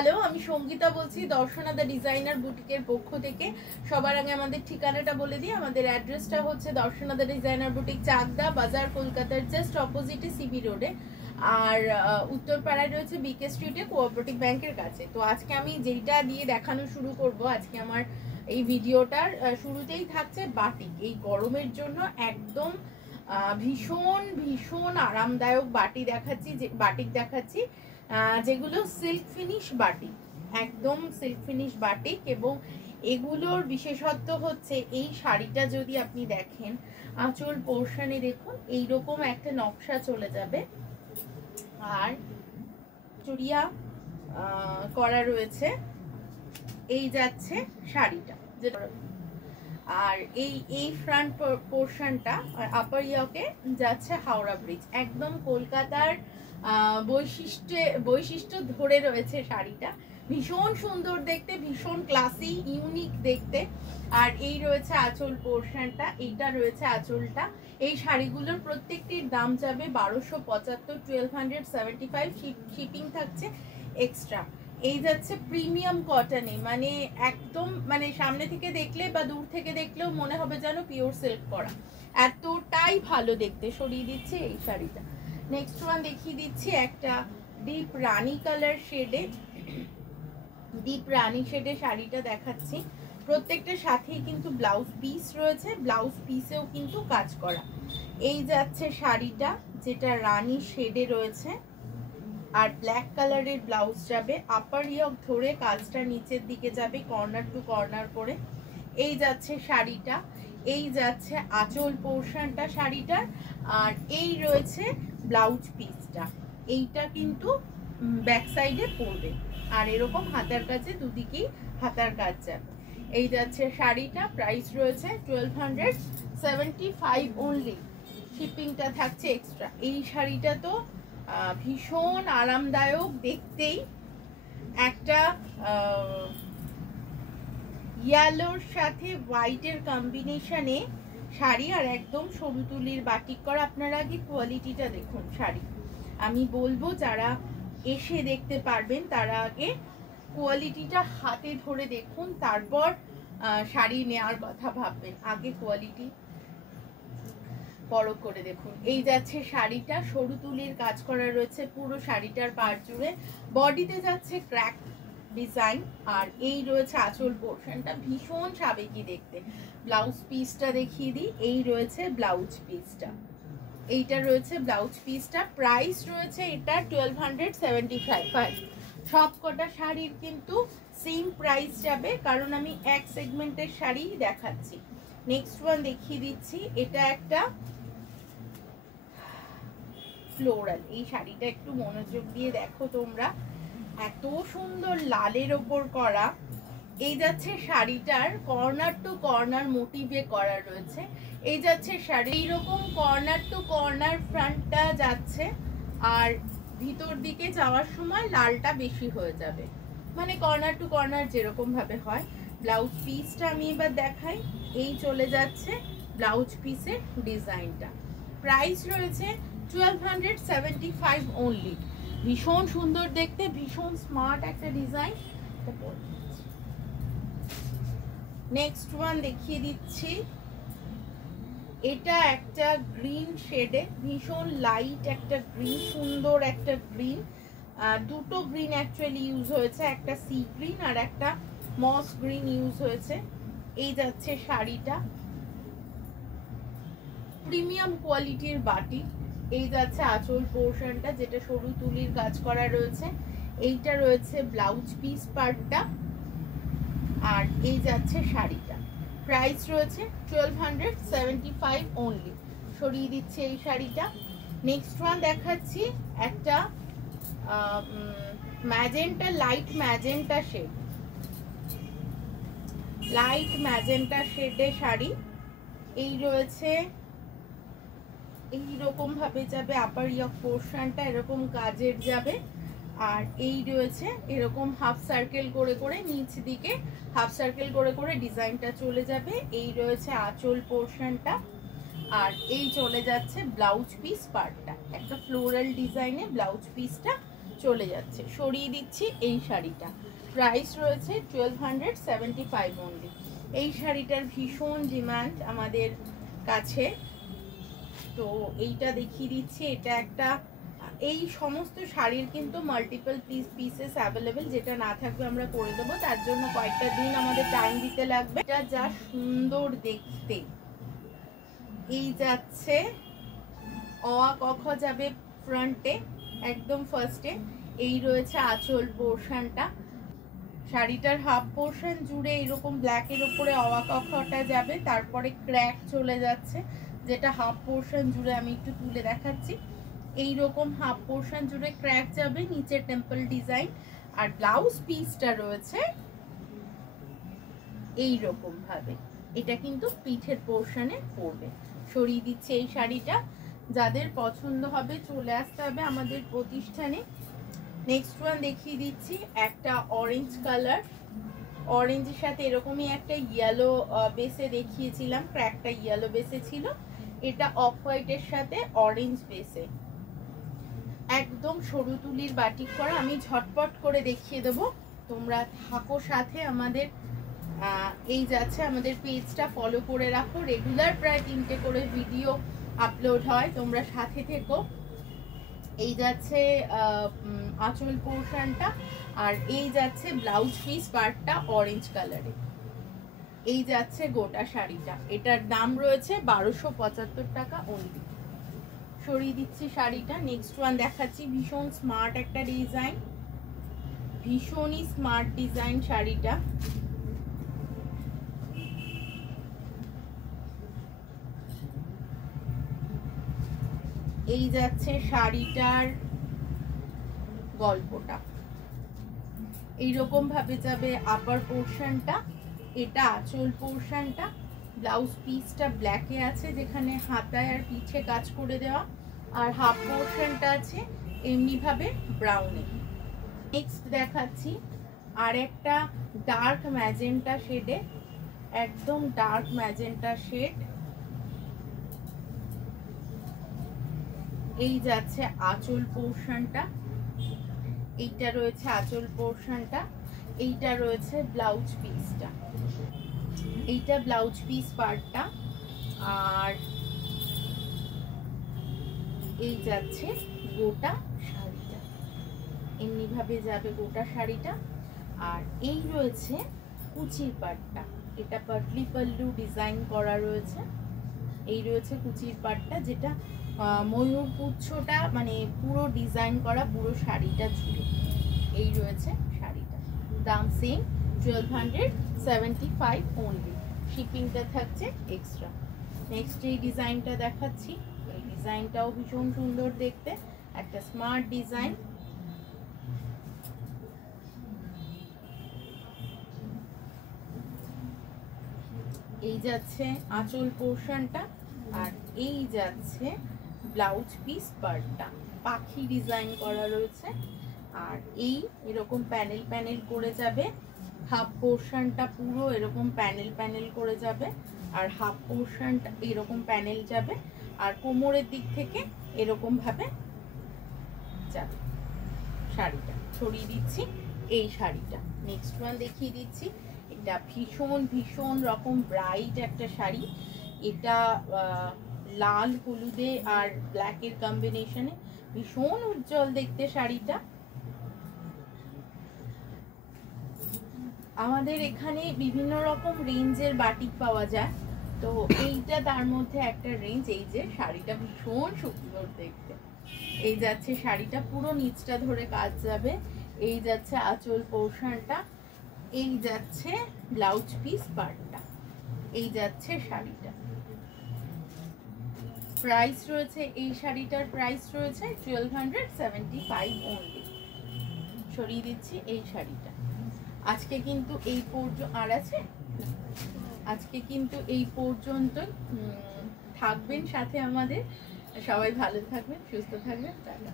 Hello, আমি সঙ্গীতা বলছি Darshana the designer বুটিকের পক্ষ থেকে। সবার আগে আমাদের ঠিকানাটা বলে দিই। আমাদের অ্যাড্রেসটা হচ্ছে Darshana the designer boutique, Chakdaha বাজার, কলকাতার জাস্ট অপোজিটে সিবি রোডে। আর উত্তরপাড়ায় রয়েছে বিকে স্ট্রিটে, কোঅপারেটিভ ব্যাংকের কাছে। তো আজকে আমি যেইটা দিয়ে দেখানো শুরু করব, আজকে আমার এই ভিডিওটার শুরুতেই থাকছে বাটিক। এই গরমের জন্য একদম ভীষণ ভীষণ আরামদায়ক বাটিক দেখাচ্ছি, যেগুলো সিল্ক ফিনিশ বাটিক, একদম সিল্ক ফিনিশ বাটিক। এবং এগুলোর বিশেষত্ব হচ্ছে এই শাড়িটা যদি আপনি দেখেন, আঁচল পোর্শনে দেখুন এইরকম একটা নকশা চলে যাবে, আর চুড়িয়া করা রয়েছে। এই যাচ্ছে শাড়িটা, আর এই ফ্রন্ট পোর্শনটা আপার ইয়কে যাচ্ছে হাওড়া ব্রিজ। একদম কলকাতার বৈশিষ্ট্য ধরে রয়েছে শাড়িটা। ভীষণ সুন্দর দেখতে, ভীষণ ক্লাসি, ইউনিক দেখতে। আর এই রয়েছে আঁচল পোর্শনটা, এইটা রয়েছে আঁচলটা। এই শাড়িগুলোর প্রত্যেকটির দাম যাবে 1275, 1275, শিপিং থাকছে এক্সট্রা। এই যাচ্ছে প্রিমিয়াম কটনে, মানে একদম মানে সামনে থেকে দেখলে বা দূর থেকে দেখলেও মনে হবে যেন পিওর সিল্ক করা, এতটাই ভালো দেখতে। সরিয়ে দিচ্ছে এই শাড়িটা। নেক্সট ওয়ান দেখিয়ে দিচ্ছি, একটা ডিপ রানি কালার শেডে, ডিপ রানি শেডে শাড়িটা দেখাচ্ছি। প্রত্যেকটার সাথেই কিন্তু ব্লাউজ পিস রয়েছে, ব্লাউজ পিসেও কিন্তু কাজ করা। এই যাচ্ছে শাড়িটা, যেটা রানি শেডে রয়েছে, আর ব্ল্যাক কালারের ব্লাউজ যাবে। আপার ইয়ক ধরে কাজটা নিচের দিকে যাবে কর্নার টু কর্নার করে। এই যাচ্ছে শাড়িটা, এই যাচ্ছে আঁচল পোর্শনটা শাড়িটার, আর এই রয়েছে ব্লাউজ পিসটা। এইটা কিন্তু ব্যাক সাইডে পড়বে, আর এরকম হাতার কাছে দুদিকেই হাতার কাজ যাবে। এই যাচ্ছে শাড়িটা, প্রাইস রয়েছে 1275 অনলি, শিপিংটা থাকছে এক্সট্রা। এই শাড়িটা তো ভীষণ আরামদায়ক দেখতেই, একটা ইয়েলোর সাথে হোয়াইটের কম্বিনেশনে শাড়ি, আর একদম সরু তুলির বাটিক করা। আপনারা আগে কোয়ালিটিটা দেখুন শাড়ি, আমি বলবো যারা এসে দেখতে পারবেন তারা আগে কোয়ালিটিটা হাতে ধরে দেখুন, তারপর শাড়ি নেওয়ার কথা ভাববেন। আগে কোয়ালিটি পরখ করে দেখুন। এই যাচ্ছে শাড়িটা, সরু তুলির কাজ করা রয়েছে পুরো শাড়িটার পাড় জুড়ে। বডিতে যাচ্ছে ক্র্যাক ডিজাইন, আর এই রয়েছে আঁচল পোর্শনটা, ভীষণ সাবেকি দেখতে। ব্লাউজ পিসটা দেখিয়ে দিই, এই রয়েছে ব্লাউজ পিসটা, এইটা রয়েছে ব্লাউজ পিসটা। প্রাইস রয়েছে এটা 1275। সব কটা শাড়ির কিন্তু সেম প্রাইস যাবে, কারণ আমি এক সেগমেন্টের শাড়ি দেখাচ্ছি। নেক্সট ওয়ান দেখিয়ে দিচ্ছি, এটা একটা ফ্লোরাল। এই শাড়িটা একটু মনোযোগ দিয়ে দেখো তোমরা, এত সুন্দর লালের ওপর করা। এই যাচ্ছে শাড়িটার কর্নার টু কর্নার মোটিভে করা রয়েছে। এই যাচ্ছে শাড়ি, এইরকম কর্নার টু কর্নার ফ্রন্টটা যাচ্ছে, আর ভিতর দিকে যাওয়ার সময় লালটা বেশি হয়ে যাবে, মানে কর্নার টু কর্নার যেরকম ভাবে হয়। ব্লাউজ পিসটা আমি এবার দেখাই, এই চলে যাচ্ছে ব্লাউজ পিসের ডিজাইনটা। প্রাইস রয়েছে 1275 অনলি। ভীষণ সুন্দর দেখতে, ভীষণ স্মার্ট একটা ডিজাইন। নেক্সট ওয়ান দেখিয়ে দিচ্ছি, এটা একটা গ্রিন শেডে, ভীষণ লাইট একটা গ্রিন, সুন্দর একটা গ্রিন। দুটো গ্রিন অ্যাকচুয়ালি ইউজ হয়েছে, একটা সি গ্রিন আর একটা মস গ্রিন ইউজ হয়েছে। এই যাচ্ছে শাড়িটা, প্রিমিয়াম কোয়ালিটির বাটি। এই যাচ্ছে আঁচল পোর্শনটা, যেটা সরু তুলির কাজ করা রয়েছে। এইটা রয়েছে ব্লাউজ পিস পার্টটা, আর এই যাচ্ছে শাড়িটা। প্রাইস রয়েছে 1275 অনলি। সরিয়ে দিচ্ছে এই শাড়িটা। নেক্সট ওয়ান দেখাচ্ছি, একটা magenta, light magenta shade, light magenta শেডে শাড়ি। এই রয়েছে, এইরকম ভাবে যাবে আপার ইয়ক পোর্শনটা, এরকম কাজের যাবে, আর এই রয়েছে এরকম হাফ সার্কেল করে করে নিচ দিকে হাফ সার্কেল করে করে ডিজাইনটা চলে যাবে। এই রয়েছে আঁচল পোর্শনটা, আর এই চলে যাচ্ছে ব্লাউজ পিস পার্টটা, একটা ফ্লোরাল ডিজাইনে ব্লাউজ পিসটা চলে যাচ্ছে। সরিয়ে দিচ্ছি এই শাড়িটা, প্রাইস রয়েছে 1275 অনলি। এই শাড়িটার ভীষণ ডিমান্ড আমাদের কাছে, তো এইটা দেখিয়ে দিচ্ছি। এটা একটা, এই সমস্ত শাড়ির কিন্তু মাল্টিপল পিসেস অ্যাভেলেবেল, যেটা না থাকবে আমরা করে দেবো, তার জন্য কয়েকটা দিন আমাদের টাইম দিতে লাগবে। এটা যা সুন্দর দেখতে, এই যাচ্ছে অ কখ যাবে ফ্রন্টে একদম ফার্স্টে, এই রয়েছে আঁচল পোর্শনটা। শাড়িটার হাফ পোর্শন জুড়ে এরকম ব্ল্যাকের উপরে অওয়া কখটা যাবে, তারপরে ক্র্যাক চলে যাচ্ছে, যেটা হাফ পোর্শন জুড়ে আমি একটু তুলে দেখাচ্ছি। এই রকম হাফ পোর্শন জুড়ে ক্র্যাক যাবে, নিচে টেম্পল ডিজাইন, আর ব্লাউজ পিসটা রয়েছে এই রকম ভাবে। এটা কিন্তু পিঠের পোর্শনে পড়বে। সরিয়ে দিচ্ছে এই শাড়িটা। যাদের পছন্দ হবে চলে আসতে হবে আমাদের প্রতিষ্ঠানে। নেক্সট ওয়ান দেখিয়ে দিচ্ছি, একটা অরেঞ্জ কালার, অরেঞ্জের সাথে এরকমই একটা ইয়েলো বেসে দেখিয়েছিলাম, ক্র্যাকটা ইয়েলো বেসে ছিল, এটা অফ হোয়াইটের সাথে অরেঞ্জ বেসে, একদম সরু তুলির বাটিক করা। আমি ঝটপট করে দেখিয়ে দেবো, তোমরা থাকো সাথে আমাদের। এই যাচ্ছে আমাদের পেজটা ফলো করে রাখো, রেগুলার প্রায় 3টে করে ভিডিও আপলোড হয়, তোমরা সাথে থেকো। এই যাচ্ছে আঁচল পোর্শনটা, আর এই যাচ্ছে ব্লাউজ পিস পার্টটা অরেঞ্জ কালারে। এই যাচ্ছে গোটা শাড়িটা, এটার দাম রয়েছে 1275 টাকা অনলি। সরিয়ে দিচ্ছি শাড়িটা। নেক্সট ওয়ান দেখাচ্ছি, ভীষণ স্মার্ট একটা ডিজাইন, ভীষণই স্মার্ট ডিজাইন শাড়িটা। এই যাচ্ছে শাড়িটার গল্পটা, এইরকম ভাবে যাবে আপার পোর্শনটা, এটা আঁচল পোর্শনটা, ব্লাউজ পিসটা ব্ল্যাকে আছে, যেখানে হাতায় আর পিঠে কাজ করে দেওয়া, আর হাফ পোর্শনটা আছে এমনি ভাবে ব্রাউনে। নেক্সট দেখাচ্ছি আর একটা ডার্ক ম্যাজেন্টা শেডে, একদম ডার্ক ম্যাজেন্টা শেড। এই যাচ্ছে আঁচল পোর্শনটা, এইটা রয়েছে আঁচল পোর্শনটা, এইটা রয়েছে ব্লাউজ পিসটা, এইটা ব্লাউজ পিস পার্টটা, আর এই যাচ্ছে গোটা শাড়িটা, এমনি ভাবে যাবে গোটা শাড়িটা। আর এই রয়েছে কুচির পাটটা, এটা পাটলি পাল্লু ডিজাইন করা রয়েছে, এই রয়েছে কুচির পাটটা, যেটা ময়ূর পুচ্ছটা মানে পুরো ডিজাইন করা পুরো শাড়িটা জুড়ে। এই রয়েছে শাড়িটা, দাম সেম 1275 অনলি, শিপিংটা থাকছে এক্সট্রা। নেক্সট এই ডিজাইনটা দেখাচ্ছি, এই ডিজাইনটাও ভীষণ সুন্দর দেখতে, একটা স্মার্ট ডিজাইন। এই যাচ্ছে আঁচল পোর্শনটা, আর এই যাচ্ছে ব্লাউজ পিস পার্টটা, পাখি ডিজাইন করা রয়েছে, আর এই এরকম প্যানেল প্যানেল করে যাবে, হাফ পোর্শনটা পুরো এরকম প্যানেল প্যানেল করে যাবে, আর হাফ পোর্শনটা এরকম প্যানেল যাবে, আর কোমরের দিক থেকে এরকম ভাবে যাবে শাড়িটা। ছড়িয়ে দিচ্ছি এই শাড়িটা। নেক্সট ওয়ান দেখিয়ে দিচ্ছি, এটা ভীষণ ভীষণ রকম ব্রাইট একটা শাড়ি, এটা লাল হলুদে আর ব্ল্যাকের কম্বিনেশনে ভীষণ উজ্জ্বল দেখতে শাড়িটা। আমাদের এখানে বিভিন্ন রকম রেঞ্জের বাটিক পাওয়া যায়, তো এইটা তার মধ্যে একটা রেঞ্জ। এই যে শাড়িটা ভীষণ সুন্দর দেখতে, এই যাচ্ছে শাড়িটা, পুরো নিচটা ধরে কাজ যাবে, এই যাচ্ছে আঁচল পোর্শনটা, এই যাচ্ছে ব্লাউজ পিস পার্টটা, এই যাচ্ছে শাড়িটা। প্রাইস রয়েছে, এই শাড়িটার প্রাইস রয়েছে 1275 অনলি। সরিয়ে দিচ্ছি এই শাড়িটা। আজকে কিন্তু এই পর্যন্ত আর আছে, আজকে কিন্তু এই পর্যন্তই, থাকবেন সাথে আমাদের, সবাই ভালো থাকবেন, সুস্থ থাকবেন, টাটা।